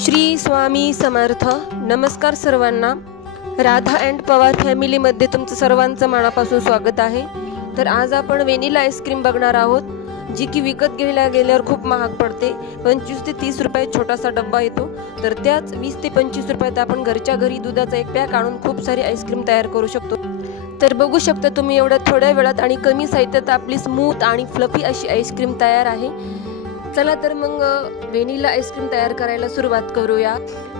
श्री स्वामी समर्थ। नमस्कार सर्वांना। राधा अँड पवार फॅमिलीमध्ये तुमचं सर्वांचं मनापासून स्वागत आहे। तर आज आपण व्हॅनिला आईस्क्रीम बघणार आहोत, जी की विकत घ्यायला गेल्यावर खूप महाग पडते। 25 ते 30 रुपयात छोटासा डब्बा येतो। तर त्याच 20 ते 25 रुपयात आपण घरच्या घरी दुधाचा एक पॅक आणून खूप सारी आईस्क्रीम तयार करू शकतो। तर बघू शकता तुम्ही एवढ्या थोड्या वेळात आणि कमी साहित्यात आपली स्मूथ आणि फ्लफी अशी आईस्क्रीम तयार आहे। चला तर मग व्हॅनिला आईस्क्रीम तयार करायला सुरुवात करूया।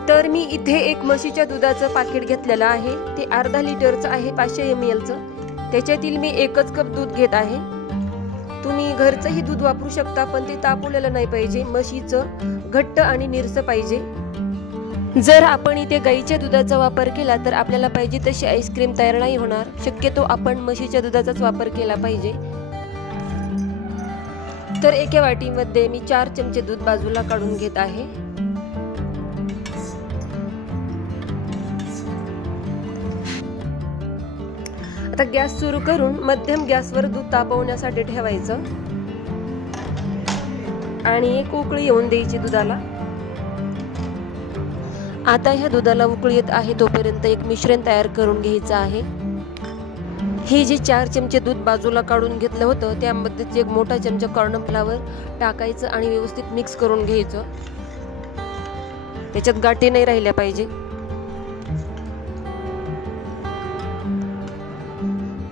तर मी इथे एक म्हशीच्या दुधाचं पाकिट घेतलेलं आहे। ते अर्धा लिटरचं आहे, 500 ml चं। त्याच्यातील मी एकच कप दूध घेत आहे। तुम्ही घरचंही दूध वापरू शकता, पण ते तापवलेलं नाही पाहिजे। म्हशीचं घट्ट आणि निरसं पाहिजे। जर आपण इथे गाईच्या दुधाचा वापर केला तर आपल्याला पाहिजे तशी आईस्क्रीम तयार नाही होणार। शक्यतो आपण म्हशीच्या दुधाचाच वापर केला पाहिजे। तर एका वाटीमध्ये मी 4 चमचे दूध बाजूला काढून घेत आहे। आता गॅस सुरू करून मध्यम गॅसवर दूध तापवण्यासाठी ठेवायचं आणि एक उकळी येऊन द्यायची दुधाला। आता ह्या दुधाला उकळी येत आहे तोपर्यंत एक मिश्रण तयार करून घ्यायचं आहे। हे जे 4 चमचे दूध बाजूला काढून घेतलं होतं त्यामध्ये एक मोठा चमचा कॉर्नफ्लॉवर टाकायचं आणि व्यवस्थित मिक्स करून घ्यायचं। त्याच्यात गाठी नाही राहिल्या पाहिजे।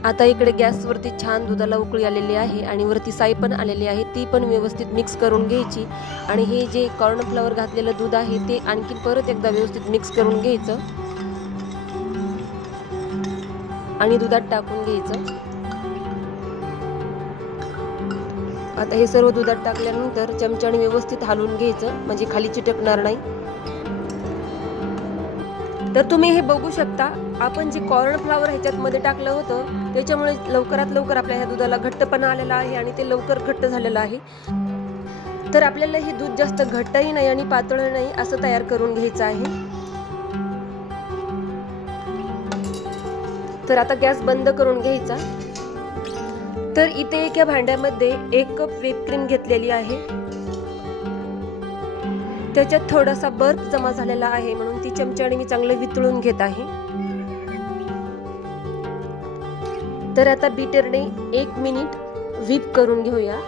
आता इकडे गॅसवरती छान दुधाला उकळी आलेली आहे आणि वरती साई पण आलेली आहे, ती पण व्यवस्थित मिक्स करून घ्यायची। आणि हे जे कॉर्नफ्लॉवर घातलेलं दूध आहे ते आणखी परत एकदा व्यवस्थित मिक्स करून घ्यायचं आणि दुधात टाकून घ्यायचं। आता हे सर्व दुधात टाकल्यानंतर चमच्याने व्यवस्थित हलवून घ्यायचं, म्हणजे खाली चिटकणार नाही। तर तुम्ही हे बघू शकता, आपण जे कॉर्नफ्लॉवर ह्याच्यात मध्ये टाकलं होतं त्याच्यामुळे लवकरात लवकर आपल्या ह्या दुधाला घट्टपणा आलेला आहे आणि ते लवकर घट्ट झालेलं आहे। तर आपल्याला हे दूध जास्त घट्टही नाही आणि पातळ नाही असं तयार करून घ्यायचं आहे। तर आता गॅस बंद करून घ्यायचा। तर इथे एका भांड्यामध्ये 1 कप व्हिप क्रीम घेतलेली आहे। त्याच्यात थोडासा बर्फ जमा झालेला आहे म्हणून ती चमच्याने मी चांगलं वितळून घेत आहे। तर आता बीटरने 1 मिनिट व्हिप करून घेऊया।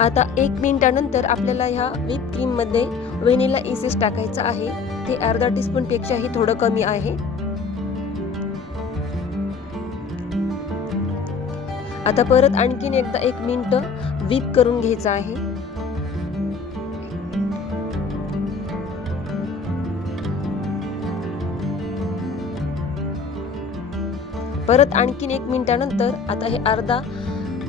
आता 1 मिनिटानंतर आपल्याला ह्या व्हिप क्रीम मध्ये व्हॅनिला एसेन्स टाकायचं आहे। ते अर्धा टीस्पून पेक्षाही थोडं कमी आहे। आता परत आणखीन एकदा 1 मिनिट व्हिप करून घ्यायचं आहे। परत आणखीन 1 मिनिटानंतर आता हे अर्धा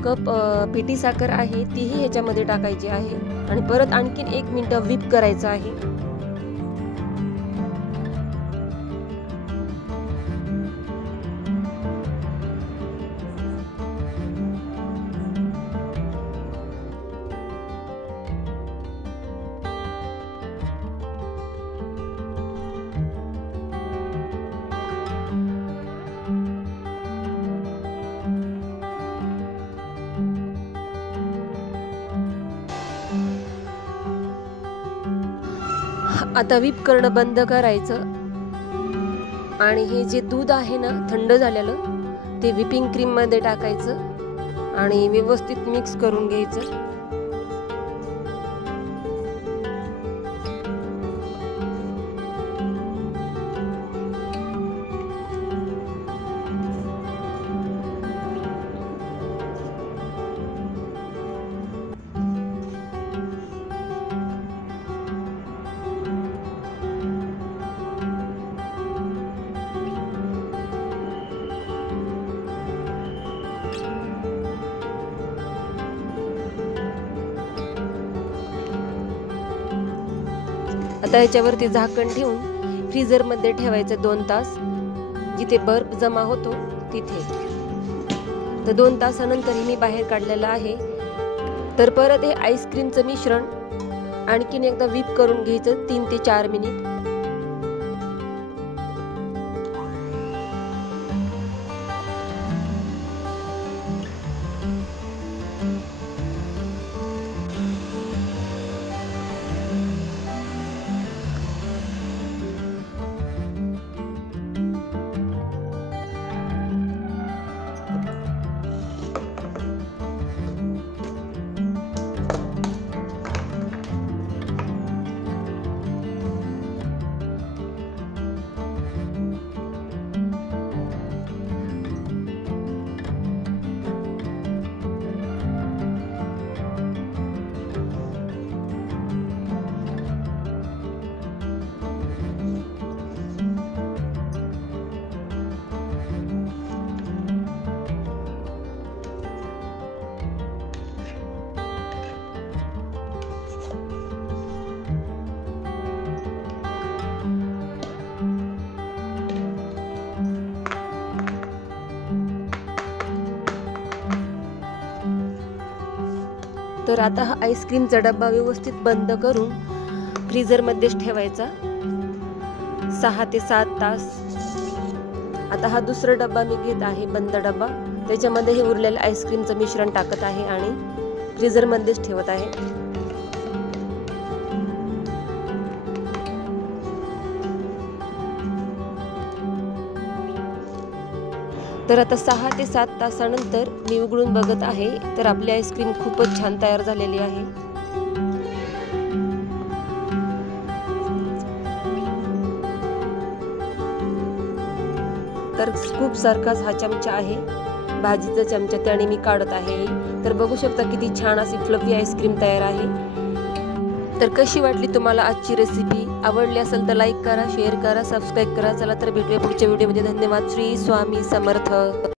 कप पिठी साखर आहे तीही ह्याच्यामध्ये टाकायची आहे आणि परत आणखीन 1 मिनिट व्हिप करायचं आहे। आता व्हिप करणं बंद करायचं आणि हे जे दूध आहे ना थंड झालेलं ते व्हिपिंग क्रीम मध्ये टाकायचं आणि व्यवस्थित मिक्स करून घ्यायचं। आता याच्यावरती झाकण ठेवून फ्रीजर मध्ये ठेवायचं 2 तास, जिथे बर्फ जमा होतो तिथे। तर 2 तासानंतर मी बाहेर काढलेलं आहे। तर परत हे आईस्क्रीमचं मिश्रण आणखीन एकदा व्हिप करून घ्यायचं 3 ते 4 मिनिट। तर आता हा आईस्क्रीमचा डब्बा व्यवस्थित बंद करून फ्रीझरमध्येच ठेवायचा 6 ते 7 तास. आता हा दुसरा डब्बा मी घेत आहे, बंद डब्बा. त्याच्यामध्ये हे उरलेलं आईस्क्रीमचं मिश्रण टाकत आहे आणि फ्रीझरमध्येच ठेवत आहे. तर आता 6 ते 7 तासानंतर मी उघडून बघत आहे, तर आपली आईस्क्रीम खूपच छान तयार झालेली आहे. तर स्कूप सारखाच हा चमचा आहे, भाजीचा चमचा, त्याने मी काढत आहे. तर बघू शकता किती छान अशी फ्लफी आईस्क्रीम तयार आहे. तर कशी वाटली तुम्हाला आजची रेसिपी? आवडली असेल तर लाईक करा, शेअर करा, सबस्क्राईब करा. चला तर भेटूया पुढच्या व्हिडिओमध्ये. धन्यवाद. श्री स्वामी समर्थ.